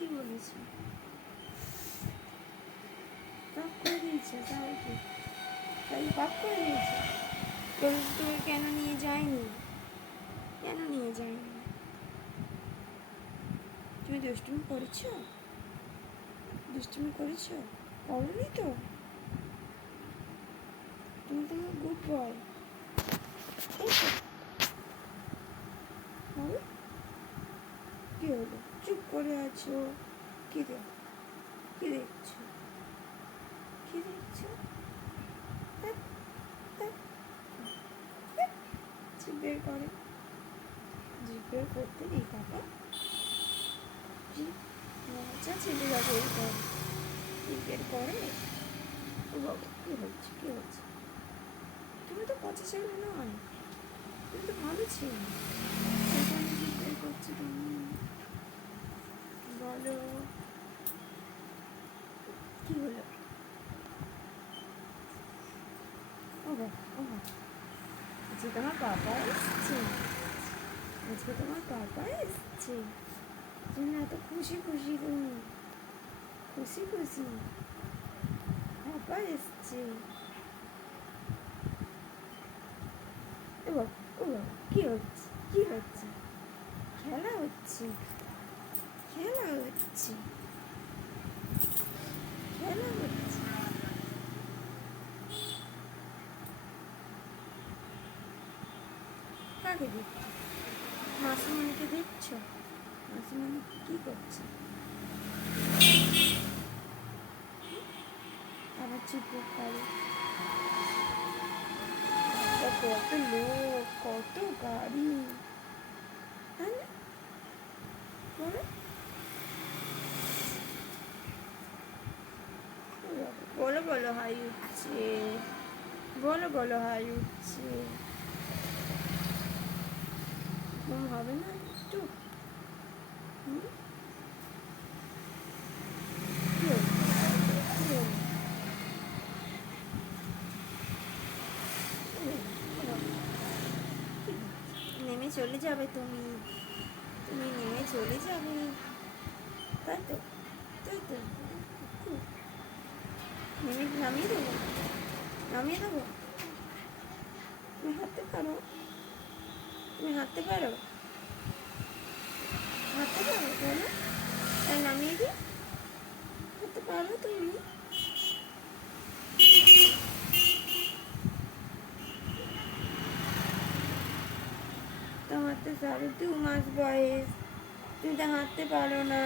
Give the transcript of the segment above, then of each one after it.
কি বলেছি? পাপ করে দিয়েছে, তাই কি? তাই পাপ করে দিয়েছে। তোর কেন নিয়ে যায়নি? কেন নিয়ে যায়নি? তুমি দুষ্টুমি করেছো? দুষ্টুমি করেছো? করনি তো? তুমি তো আমার গুড বয়, তাই তো? বলো, কি হলো? চুপ করে আছো, কি দেখো? কি দেখছো? কি দেখছো? জিভ বের করে। জিভ বের করতে নেই বাবা। জিভ মজা ছেলে যাবে বের করে। জিভ বের করে। ও বাবা, কি হচ্ছে? কি হচ্ছে? তুমি তো পচা ছেলে নয়, তুমি তো ভালো ছেলে। সেখানে জিভ বের করছো তুমি? বলো, কি হলো? ও বাবা, ও বাবা, আজকে তোমার পাপা এসছে। আজকে তোমার পাপা এসছে। তুমি এত খুশি খুশি, তুমি খুশি খুশি। পাপা এসছে। ও বাবা, ও বাবা, কি হচ্ছে? কি হচ্ছে? খেলা হচ্ছে, খেলা হচ্ছে, খেলা হচ্ছে। কাকে দেখছো? মাসিমণিকে দেখছো? মাসিমণি কি করছে? আবার চুপ করে। কত লোক, কত গাড়ি, তাই না? বলো, বলো বলো, হাই উঠছে। বলো বলো, হাই উঠছে। ঘুম হবে না একটু? হুম? কি হলো? কি হলো? নেমে চলে যাবে তুমি? তুমি নেমে চলে যাবে, তাই তো? তাই তো? নেমে নামিয়ে দেবো? নামিয়ে দেবো? তুমি হাঁটতে পারো? তুমি হাঁটতে পারো? হাঁটতে পারো বলো? তাই নামিয়ে দিই? হাঁটতে পারো তুমি? তোমার তো 2.5 মাস বয়স, তুমি তো হাঁটতে পারো না।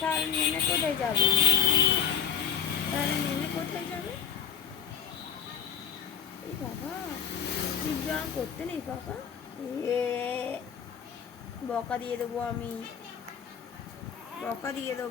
তাহলে নেমে কোথায় যাবে? তাহলে নেমে কোথায় যাবে? এই বাবা, বিজ্ঞান করতে নেই বাবা। এ বকা দিয়ে দেবো আমি, বকা দিয়ে দেবো।